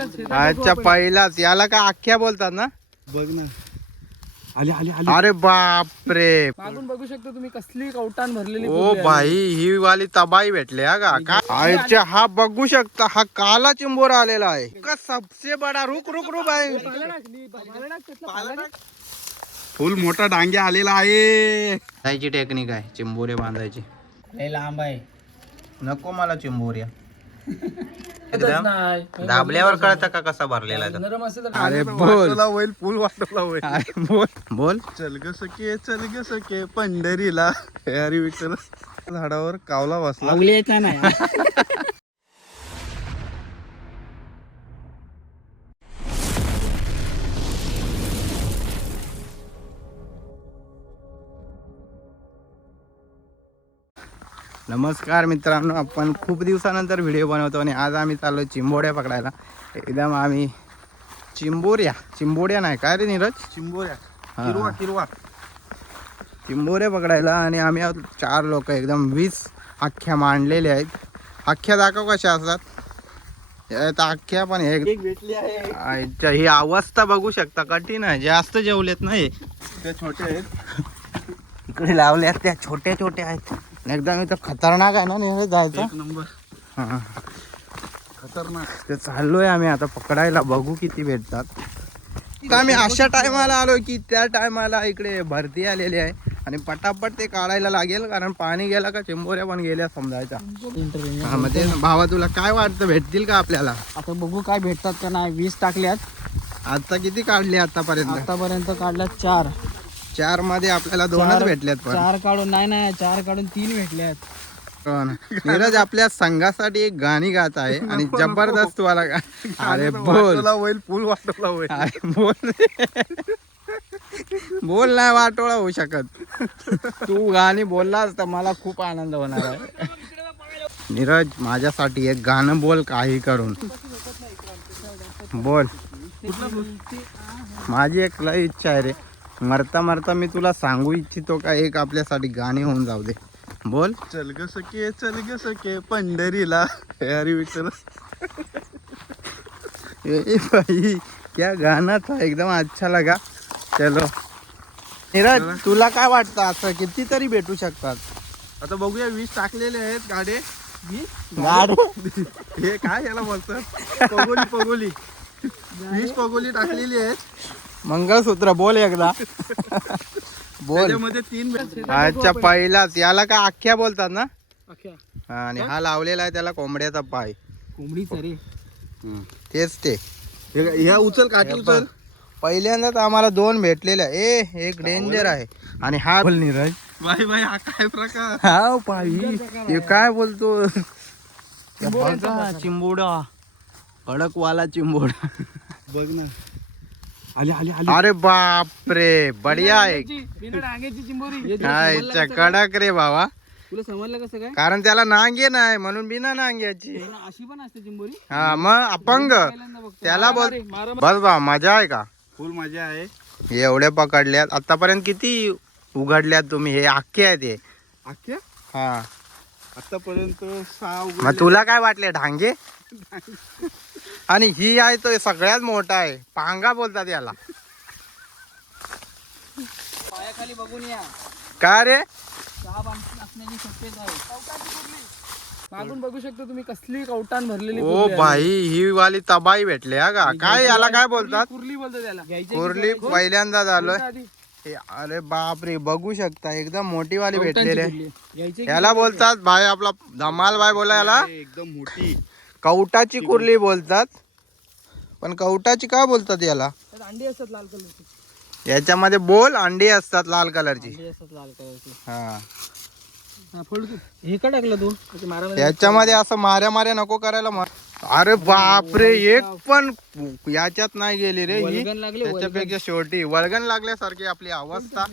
अच्छा पहिलाच याला का अख्ख्या बोलतात ना. बघ ना, आली आली आली. अरे बापरे, मागून बघू शकता तुम्ही कसली कवटान भरलेली ओ कुर्ली भाई आहे. ही वाली तबाही भेटली हा का काय. अच्छा हा बघू शकता, हा काला चिंबोर आलेला आहे का सबसे बडा. रुक रुक रुक आहे. फुल मोठा डांग्या आलेला आहे. बांधायची टेक्निक आहे चिंबोरे बांधायची. लय लांब आहे. नको मला चिंबोऱ्या. एकदम नाही. दाबल्यावर कळतं का कसा भरलेला आहे तो? नरम असेल तर अरे बोल वाटोला होईल, फुल वाटोला होईल. अरे बोल बोल. चल ग सखे पंढरीला. हरी विठ्ठल. झाडावर कावला बसला. आवली येत नाही. नमस्कार मित्रांनो, आपण खूप दिवसानंतर व्हिडिओ बनवतो आणि आज आम्ही चाललो चिंबोड्या पकडायला. एकदम आम्ही चिंबोड्या नाही काय रे नीरज, चिंबोऱ्या किरवा किरवा. चिंबोऱ्या पकडायला. आणि आम्ही आहोत 4 लोक, एकदम 20 अख्ख्या मांडलेल्या आहेत. अख्ख्या दाखव कशा असतात यात अख्ख्या. पण एक भेटली आहे. ही अवस्था बघू शकता, कठीण आहे. जास्त जेवलेत नाही, त्या छोट्या आहेत. इकडे लावल्यात त्या छोट्या छोट्या आहेत. एकदम इथं खतरनाक आहे ना नीरज जायचं. एक नंबर हा खतरनाक. ते चाललोय आम्ही आता पकडायला, बघू किती भेटतात. तर आम्ही अशा टायमाला आलोय की त्या टायमाला इकडे भरती आलेली आहे आणि पटापट ते काढायला लागेल, कारण पाणी गेला का चिंबोऱ्या पण गेल्या समजायच्या. हा मग ते भावा, तुला काय वाटतं भेटतील का आपल्याला? आता बघू काय भेटतात का नाही. 20 टाकल्यात आता किती काढले आतापर्यंत? आतापर्यंत काढल्यात 4. 4 मध्ये आपल्याला 2च भेटल्यात. पण 4 काढून नाही 4 काढून 3 भेटल्यात. नीरज आपल्या संघासाठी एक गाणी गात आहे आणि जबरदस्त तुम्हाला. अरे बोल वाटोला होईल, फुल वाटोला होईल. अरे बोल बोल. नाही वाटोळा होऊ शकत. तू गाणी बोललास तर मला खूप आनंद होणार आहे. नीरज माझ्यासाठी एक गाणं बोल, काही करून बोल. माझी एक लय इच्छा आहे रे, मरता मरता मी तुला सांगू इच्छितो का एक आपल्यासाठी गाणी होऊन जाऊ दे. बोल. चल ग सखे पंढरीला. हरी विठ्ठल. ए भाई क्या गाना था, एकदम अच्छा लगा. चलो नीरज, तुला काय वाटतं असं किती तरी भेटू शकतात? आता बघूया. 20 टाकलेले आहेत गाडे. गाडी हे काय याला बोलतात, पगोली. 20 पगोली टाकलेली आहेत. मंगळसूत्र बोल एकदा. बोल. त्याच्यामध्ये 3 भेटले. अच्छा पहिलाच याला का अख्ख्या बोलतात ना. अख्ख्या आणि हा लावलेला आहे त्याला कोंबड्याचा पाय. कोंबडीच रे. तेच ते. ह्या उचल काठी उचल. पहिल्यांदाच आम्हाला 2 भेटलेल्या. एक डेंजर आहे. आणि हा बोल नीरज. बाई हा काय प्रकार. हा पाई हे काय बोलतो. चिंबोडा, कडकवाला चिंबोडा. बघ ना, आली आली आली. अरे बापरे, बढिया आहे. बिना डांग्याची चिंबोरी. अच्छा कडक रे बाबा, तुला समजलं कसं काय? कारण त्याला नांगे नाही म्हणून बिना नांग्याची. अशी पण असते चिंबोरी. हा मग अपंग त्याला बोल. बस बा, मजा आहे का? फुल मजा आहे. एवढे पकडल्यात आतापर्यंत. किती उघडल्यात तुम्ही? हे अख्खे आहेत हे. अख्ख्या हा आतापर्यंत 6 मग तुला काय वाटले ढांगे? आणि ही आहे तो सगळ्यात मोठा आहे, पांगा बोलतात याला. पायाखाली बघून या. का रे? असण्याची शक्यता आहे. मागून बघू शकता तुम्ही कसली कवटान भरलेली ओ भाई ही वाली तबाही भेटली हा का काय. याला काय बोलतात? कुर्ली बोलतो त्याला. कुर्ली. पहिल्यांदा झालोय. अरे बापरे, बघू शकता एकदम मोठी वाली भेटलेली आहे. याला बोलतात भाई, आपला धमाल भाई बोला याला एकदम मोठी कवटाची कुर्ली बोलतात. पण कवटाची का बोलतात याला? अंडी असतात लाल कलरची. याच्यामध्ये बोल अंडी असतात लाल कलरची. अंडी असतात लाल कलरची. हा फोड तू. हे का टाकलं तू? याच्यामध्ये असं माऱ्या नको करायला. अरे बापरे, एक पण याच्यात नाही गेली रे ही. वल्गन लागले, त्याच्यापेक्षा शेवटी वळगण लागल्यासारखी आपली अवस्था.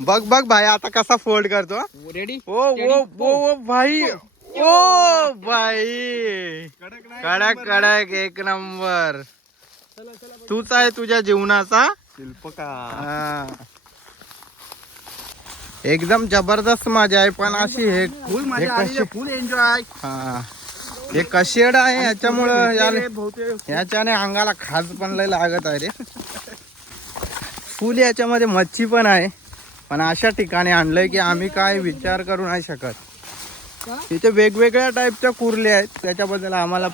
बघ बघ भाई आता कसा फोल्ड करतो. रेडी. ओ ओ ओ भाई, ओ भाई कडक कडक एक नंबर. तूच आहे तुझ्या जीवनाचा शिल्पकार. हा. एकदम जबरदस्त मजा आहे. पण अशी हे फुल मजा आली, फुल एन्जॉय. हा हे कशेड आहे याच्यामुळं बहुतेक याच्याने अंगाला खाज पण लय लागत आहे रे. फुल याच्यामध्ये मच्छी पण आहे, पण अशा ठिकाणी आणलंय की आम्ही काय विचार करू नाही शकत. इथे वेगवेगळ्या टाईपच्या कुर्ले आहेत, त्याच्याबद्दल आम्हाला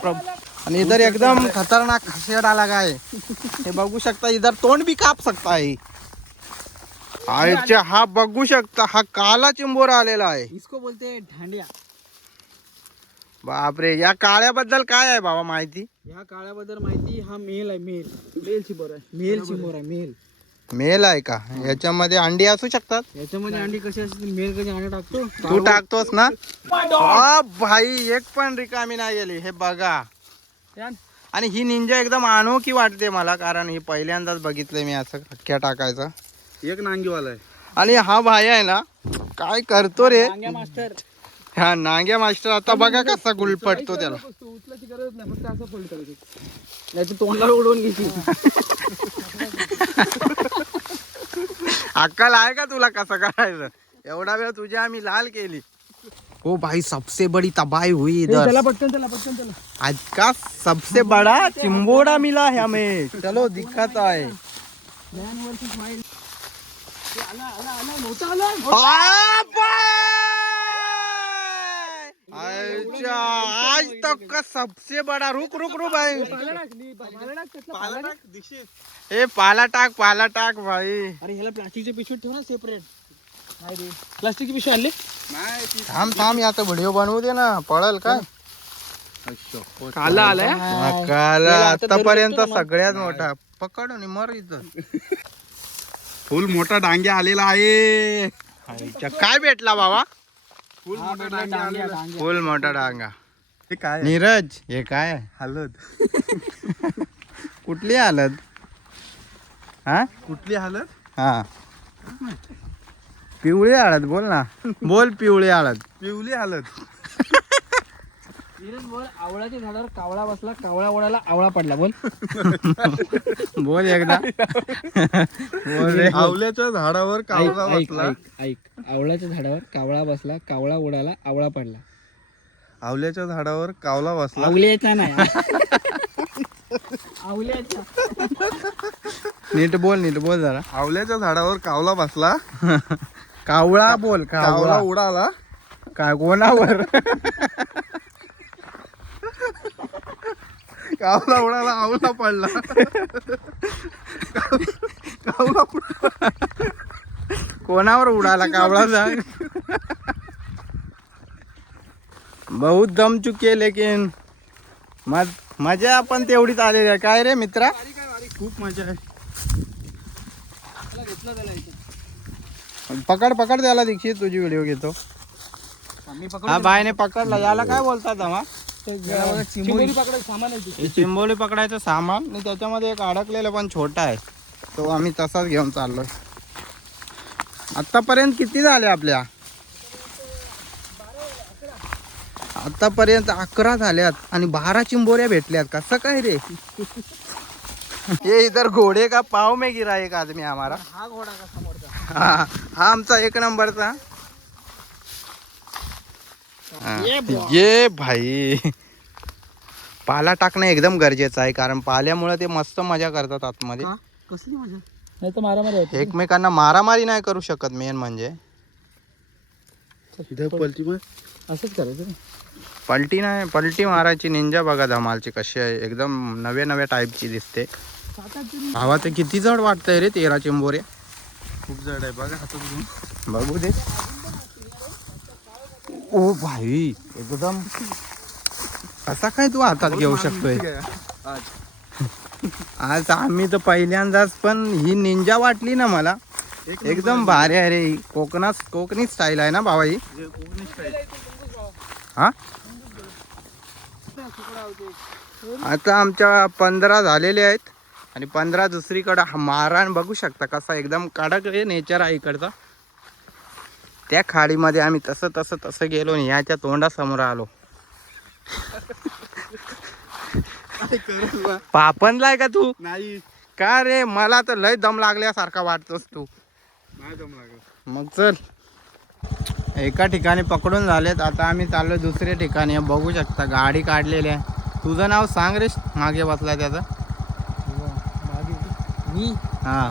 आणि इधर एकदम खतरनाक खसेड आला काय हे बघू शकता. इधर तोंड भी काप सकता है. आयच्या हा बघू शकता, हा काला चिंबोरा आलेला आहे. इसको बोलते ढांडिया. बापरे, या काळ्याबद्दल काय आहे बाबा माहिती? ह्या काळ्याबद्दल माहिती, हा मेल आहे, मेल चिंबोरा आहे. मेल चिंबोरा आहे, मेल. मेल आहे का? याच्यामध्ये अंडी असू शकतात. याच्यामध्ये अंडी कशी असते, मेल कधी अंडे टाकतो. तू टाकतोस ना? हा भाई, एक पण रिकामी नाही गेली. हे बघा. आणि ही निंजा एकदम अनोखी वाटते मला, कारण ही पहिल्यांदाच बघितलंय मी असं अख्ख्या टाकायचं. एक नांगीवाला आहे. आणि हा भाई आहे ना, काय करतो रे नांग्या मास्टर. हा नांग्या मास्टर. आता बघा कसा गुलपटतो त्याला. उचलायची गरज नाही, फक्त असं फोल्ड करायचं. याची तोंडाला उडवून घ्यायची. अक्कल आहे का तुला कसं करायचं? एवढा वेळ तुझी आम्ही लाल केली. ओ भाई, सबसे बड़ी तबाही हुई इधर. त्याला पटकन त्याला. आज का सबसे बड़ा चिंबोड़ा मिला है हमें. चलो दिखत आहे. अच्छा, आज तक का सबसे बड़ा. रुक भाई. ए पाला टाक भाई. अरे ह्याला प्लास्टिकच्या पिशवीत ठेव ना, सेपरेट. नाही रे, प्लास्टिकची पिशवी आणली. थांब याचा व्हिडिओ बनवू दे ना. पळल काय? काला आलाय. काला आतापर्यंत सगळ्यात मोठा. पकड आणि मर इथं. फुल मोठा डांग्या आलेला आहे. काय भेटला बाबा? फुल मोठा डांग्या आलेला. फुल मोठा डांगा. हे काय? नीरज, हे काय आहे? हलद. कुठली हलद? हा कुठली हलद? हा, पिवळी हळद. बोल ना, बोल. पिवळी हळद. पिवली हलद. आवळ्याच्या झाडावर कावळा बसला, कावळा ओढायला आवळा पडला. बोल. बोल एकदा. बोल रे. आवल्याच्या झाडावर कावळा बसला. ऐक. आवळ्याच्या झाडावर कावळा बसला, कावळा ओढायला आवळा पडला. आवल्याच्या झाडावर कावला बसला. आवल्याचा नाही, आवल्याचा. नीट बोल जरा. आवल्याच्या झाडावर कावला बसला. कावळा बोल. कावला कावळा उडाला. काय कोणावर? कावला उडाला, आवला पडला. कावला उडाला. कोणावर उडाला कावळा सांग. बहुत दम चुके, लेकिन मजा आपण तेवढीच आलेली आहे. काय रे मित्रा? खूप मजा आहे. पकड त्याला. दीक्षित, तुझी व्हिडिओ घेतो. हा बायने पकडला. याला काय बोलतात आम्हा? चिंबोरी पकडायचं सामान आहे ते. हे चिंबोली पकडायचं सामान. आणि त्याच्यामध्ये एक अडकलेला पण छोटा आहे, तो आम्ही तसाच घेऊन चाललोय. आतापर्यंत किती झाले आपल्या? आतापर्यंत 11 झाल्यात आणि 12 चिंबोऱ्या भेटल्यात. कसं काय रे? ये इधर घोडे का पाव में गिरा एक आदमी हमारा. हा घोडा का समोरचा. हा आमचा 1 नंबरचा. ये भाई, पाला टाकणं एकदम गरजेचं आहे, कारण पाल्यामुळे ते मस्त मजा करतात आतमध्ये. कसली मजा? नाही तर मारामारी होते. एकमेकांना मारामारी नाही करू शकत. मेन म्हणजे असंच करायचं. पलटी नाही, पलटी मारायची. निंजा बघा धमालची कशी आहे, एकदम नव्या टाईपची दिसते. भावा, ते किती जड वाटतंय रे 13 चिंबोरे. खूप जड आहे. बघा हातात घेऊन बघू दे. ओ भाई, एकदम कसा काय तू हातात घेऊ शकतोय? आज आम्ही तर पहिल्यांदाच, पण ही निंजा वाटली ना मला. एकदम भारी आहे रे. कोकणी स्टाईल आहे ना भावा ही? हा, आता आमच्या 15 झालेले आहेत आणि 15 दुसरीकडं मारान बघू शकता. कसा एकदम कडक नेचर आहे इकडचा. त्या खाडीमध्ये आम्ही तसं गेलो आणि याच्या तोंडासमोर आलो. पापनलाय का तू? नाही. का रे? मला तर लय दम लागल्यासारखा वाटतोस तू. नाही दम लागला. मग चल. एका ठिकाणी पकडून झालेत. आता आम्ही चाललो दुसऱ्या ठिकाणी. बघू शकता गाडी काढलेली आहे. तुझं नाव सांग रे, मागे बसलाय त्याचं. मी हां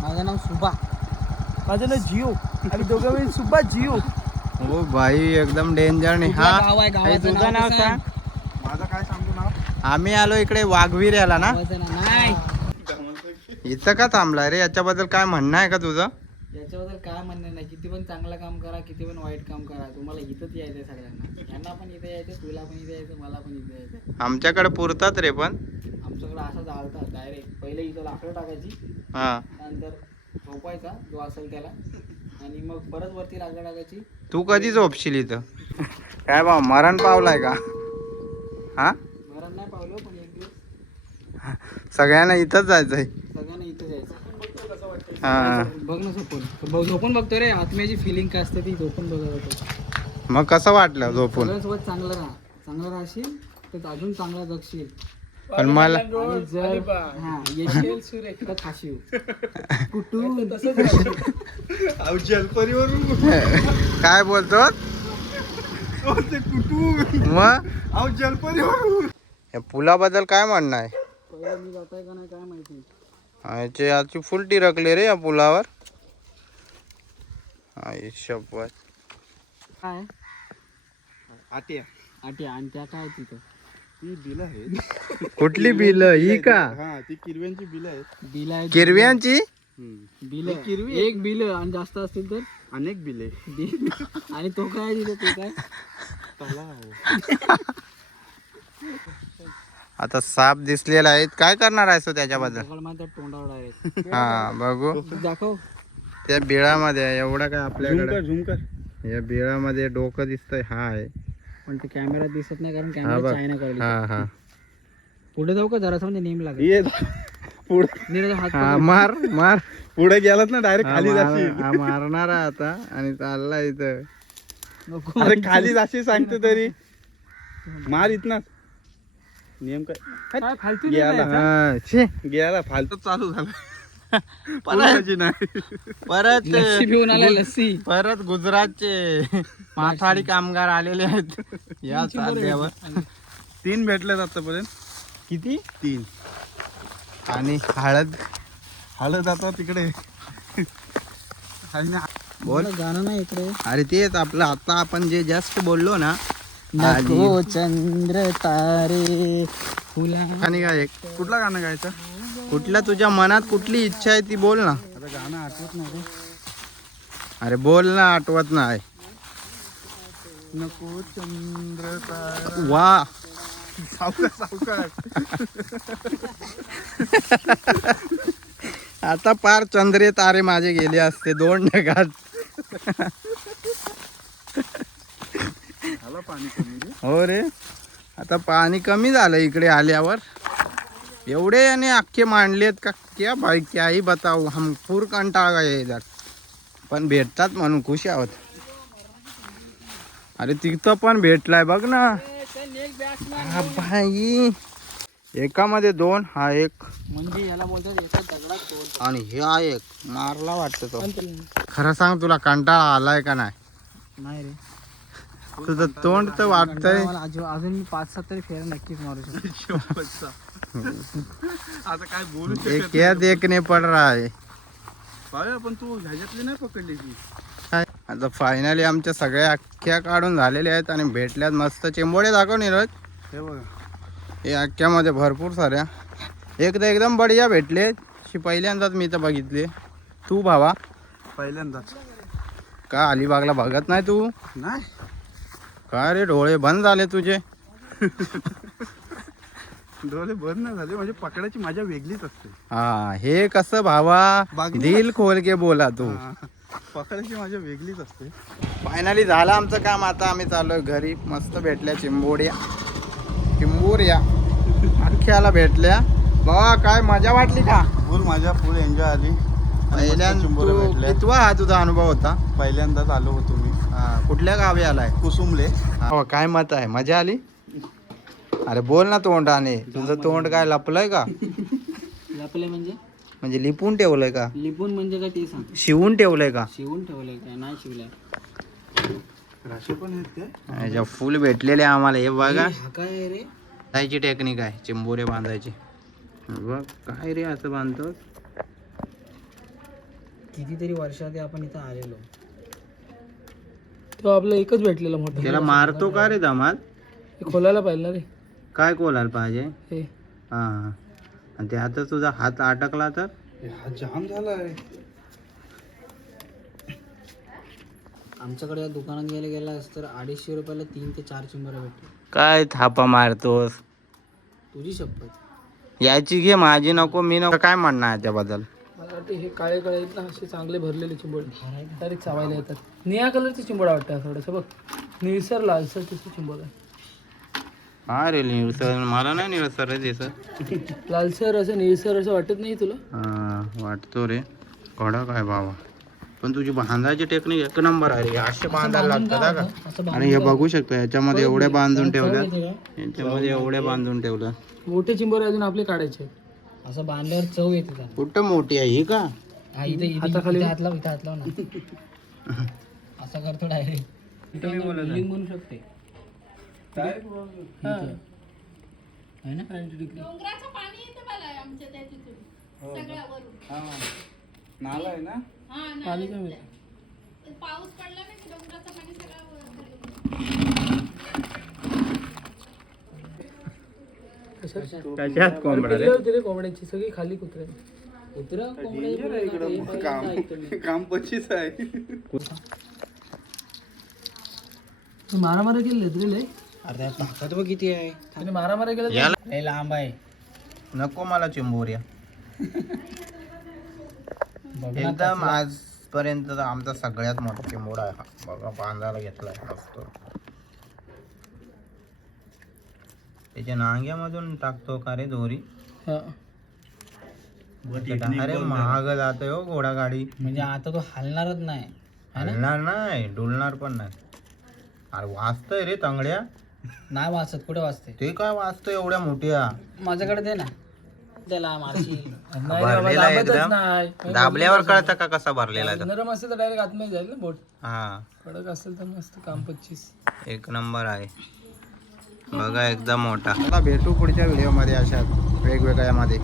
माझं नाव सुभा. माझं नाव जिओ. आणि दोघं वेळी सुभा जिओ. हो भाई एकदम डेंजर नाही. हा गाव आहे, ताई, गावाचं तुझं नाव सांग. माझं काय सांगू नाव? आम्ही आलो इकडे वाघवीर याला ना. नाही इथं का थांबलाय रे? याच्याबद्दल काय म्हणणं आहे का तुझं? याच्याबद्दल काय म्हणणं नाही. किती पण चांगलं काम करा, किती पण वाईट काम करा, तुम्हाला इथंच यायचंय सगळ्यांना. यांना पण इथे यायचं, तुला पण इथे यायचं, मला पण इथे यायचं. आमच्याकडे पुरतात रे पण. आमच्याकडे असं चालतं डायरेक्ट. पहिले इथं लाकडं टाकायची, हा त्यानंतर झोपायचा जो असेल त्याला, आणि मग परत वरती लाकडं टाकायची. तू कधी झोपशील इथं? काय बा मरण पावलाय का? हा घरात नाही पावलं, पण एक दिवस सगळ्यांना इथंच जायचंय. सगळ्यांना इथं जायचं. हा बघ ना झोपून. झोपून बघतो रे, आत्म्याची फिलिंग काय असते ती झोपून बघत होतो. मग कसं वाटलं झोपून? सगळ्यांसोबत चांगलं राहशील तर अजून चांगला जगशील. पण मला आणि जर येशील तर खाशील. कुठून जलपरीवरून काय बोलतो कुठून मग? जलपरीवरून या पुलाबद्दल काय म्हणणं आहे? पहिला मी जाताय का नाही काय माहिती. याची याची फुल टिरकले रे या पुलावर. आई शपथ. काय आट्या आटी आणि त्या काय तिथं ती बिल आहेत. कुठली बिल ही का? हा ती किरव्यांची बिल आहेत. बिल आहे. किरव्यांची बिल किरवी एक बिल आणि जास्त असतील तर अनेक बिले. आणि तो काय तिथं तो काय आता साप दिसलेला आहे. काय करणार आहेस तू त्याच्याबद्दल? सगळं माझ्या तोंडावर डायरेक्ट. हा बघू. दाखव. त्या बिळामध्ये आहे. एवढं काय आपल्याकडे झुमकर या बिळामध्ये डोकं दिसतंय. हा आहे. पण ते कॅमेरा दिसत नाही कारण हा कॅमेरा बघ. चायना काढली. हा हा पुढे जाऊ का जरासं म्हणजे नेम लागेल. ये पुढे नीरज हात हा मार मार. पुढे गेलात ना डायरेक्ट हा, खाली जाशील. हा मारणार आहे आता आणि चालला इथं. नको. अरे खाली जाशील सांगतो तरी मार इथनाच. नियम काय काय फालतू गेला. हा, छे. गेला फालतू चालू झाला. परत नाही परत लस्सी पिऊन आलाय लस्सी. परत गुजरातचे माथाडी कामगार आलेले आहेत या साध्यावर. 3 भेटल्यात आतापर्यंत. किती? 3. आणि हळद. हळद आता तिकडे. बोल. गाणं नाही इकडे. अरे तेच आपलं आता आपण जे जस्ट बोललो ना. नको चंद्र तारे फुला. आणि काय एक कुठला गाणं गायचं? कुठल्या तुझ्या मनात कुठली इच्छा आहे ती बोल ना. आता गाणं आठवत नाही रे. अरे बोल ना, आठवत नाही. नको चंद्र तारा. वा सावकाश आता पार चंद्रे तारे माझे गेले असते 2 ढगात. झालं पाणी कमी रे. हो रे. आता पाणी कमी झालं इकडे आल्यावर. एवढे आणि अख्खे मांडलेत का क्या भाई, क्या ही बताऊ. हम पूर कंटाळा गए इधर. पण भेटतात म्हणून खुश आहोत. अरे तिथं पण भेटलाय बघ ना. हा भाई एकामध्ये 2. हा एक म्हणजे याला बोलतात एका दगडात तोड. आणि हा एक मारला वाटतं तो. खरं सांग तुला कंटाळा आलाय का नाही? नाही रे. तुझं तोंड तर वाटतंय. मला अजून मी 5-7 तरी फेऱ्या नक्कीच मारू शकतो. आता काय बोलू एक शकत या देखने पड रहा है. नाही. पण तू ह्याच्यातली नाही पकडली ती. आता फायनली आमच्या सगळ्या अख्ख्या काढून झालेल्या आहेत आणि भेटल्यात मस्त. चिंबोडे दाखव नीरज. हे बघा. हे अख्ख्यामध्ये भरपूर साऱ्या एकदा एकदम बढिया भेटले. पहिल्यांदाच मी तर बघितले. तू भावा पहिल्यांदाच. का अलिबागला बघत नाही तू? नाही का रे डोळे बंद झाले तुझे? डोळे बंद नाही झाले. म्हणजे पकडायची मजा वेगळीच असते. हा हे कसं भावा, बागली. दिल खोल के बोला तू. हा. पकडायची मजा वेगळीच असते. फायनली झालं आमचं काम. आता आम्ही चाललोय घरी. मस्त भेटल्या चिंबोड्या. अख्ख्याला भेटल्या. बाबा काय मजा वाटली का? फुल एन्जॉय आली. पहिल्यांदा चिंबोऱ्या तू भेटल्या. कितवा हा तुझा अनुभव होता? पहिल्यांदाच आलो होतो मी. कुठल्या गावी आलाय? कुसुमले. हो, काय मत आहे? मजा आली? अरे बोल ना तोंडाने. तुझं तोंड काय लपलंय का? लपले म्हणजे म्हणजे लिपून ठेवलंय का? लिपून म्हणजे काय ते सांग. शिवून ठेवलंय का? शिवून ठेवलंय काय? नाही शिवलंय. राशी पण आहेत काय? याच्या फुल भेटलेले आम्हाला. हे बघा हा काय रे बांधायची टेक्निक आहे, चिंबोरे बांधायची. बघ काय रे असं बांधतो. कितीतरी वर्षाआधी आपण इथं आलेलो, तो आपला एकच भेटलेला मोठा. त्याला मारतो का रे दमात? हे खोलायला पाहिजे ना रे. काय कोलायला पाहिजे? हे हा आणि ते आता तुझा हात अटकला तर हा जाम झालाय. आमच्याकडे या दुकानात गेला गेलास तर 250 रुपयाला 3 ते 4 चिंबोऱ्या भेटतो. काय थापा मारतोस. तुझी शपथ. याची घे, माझी नको. मी नको. काय म्हणणं आहे त्याबद्दल? मला वाटतं हे काळे काळे आहेत ना, असे चांगले भरलेले चिंबोळे डायरेक्ट चावायला येतात. निळ्या कलरचे चिंबोळा वाटतं थोडंसं बघ. निळसर लालसर तसं चिंबोळा. हा रे निळसर, मला नाही निळसर रे दिसत. लालसर असं निळसर असं वाटत नाही तुला? हा वाटतो रे. कडक आहे बाबा, पण तुझी बांधायची टेक्निक एक नंबर आहे रे. असे बांधायला लागतात का? आणि हे बघू शकतो याच्यामध्ये एवढे बांधून ठेवलं, याच्यामध्ये एवढे बांधून ठेवलं. मोठे चिंबोरे अजून आपले काढायचे. असं बांधल्यावर चव येते त्याला. कुठं मोठी आहे ही का? हा इथे हाताखाली हात लाव, इथं हात लाव ना. असं करतो डायरेक्ट. बिल्डिंग बनू शकते. काय हा. आहे ना 90 डिग्री. डोंगराचं पाणी येतं मला आमच्या त्या तिथून सगळ्यावरून. हा नाला आहे ना. हा ना. पाणी काय माहिती. पाऊस पडला ना की डोंगराचं पाणी सगळं वर कशात कोंबडा रे? होती रे कोंबड्याची, सगळी खाली कुत्रे. कुत्रा डेंजर आहे इकडं. काम पचीस आहे. मारामारी केली रे लय. अरे ताकद बघ किती आहे. त्याने मारामारी केलं याला- लय लांब आहे. नको मला चिंबोऱ्या. एकदम आजपर्यंत आमचा सगळ्यात मोठा चिंबोरा आहे हा. बघा बांधायला घेतलाय मस्त. त्याच्या नांग्यामधून टाकतो का रे दोरी? हा. अरे महाग जातोय हो घोडा गाडी. म्हणजे आता तो हलणारच नाही. हलणार नाही, डुलणार पण नाही. अरे वाचतोय रे तंगड्या. नाही वाचत. कुठे वाचते? ते काय वाचतोय एवढ्या मोठ्या? माझ्याकडे दे ना. त्याला मारशील. भरलेला आहे एकदम. दाबल्यावर कळतं का कसा भरलेला आहे तो? नरम असेल तर डायरेक्ट आतमध्ये जाईल ना बोट. हा कडक असेल तर मस्त काम 25. एक नंबर आहे बघा, एकदम मोठा. चला भेटू पुढच्या व्हिडिओ मध्ये अशाच वेगवेगळ्या मध्ये.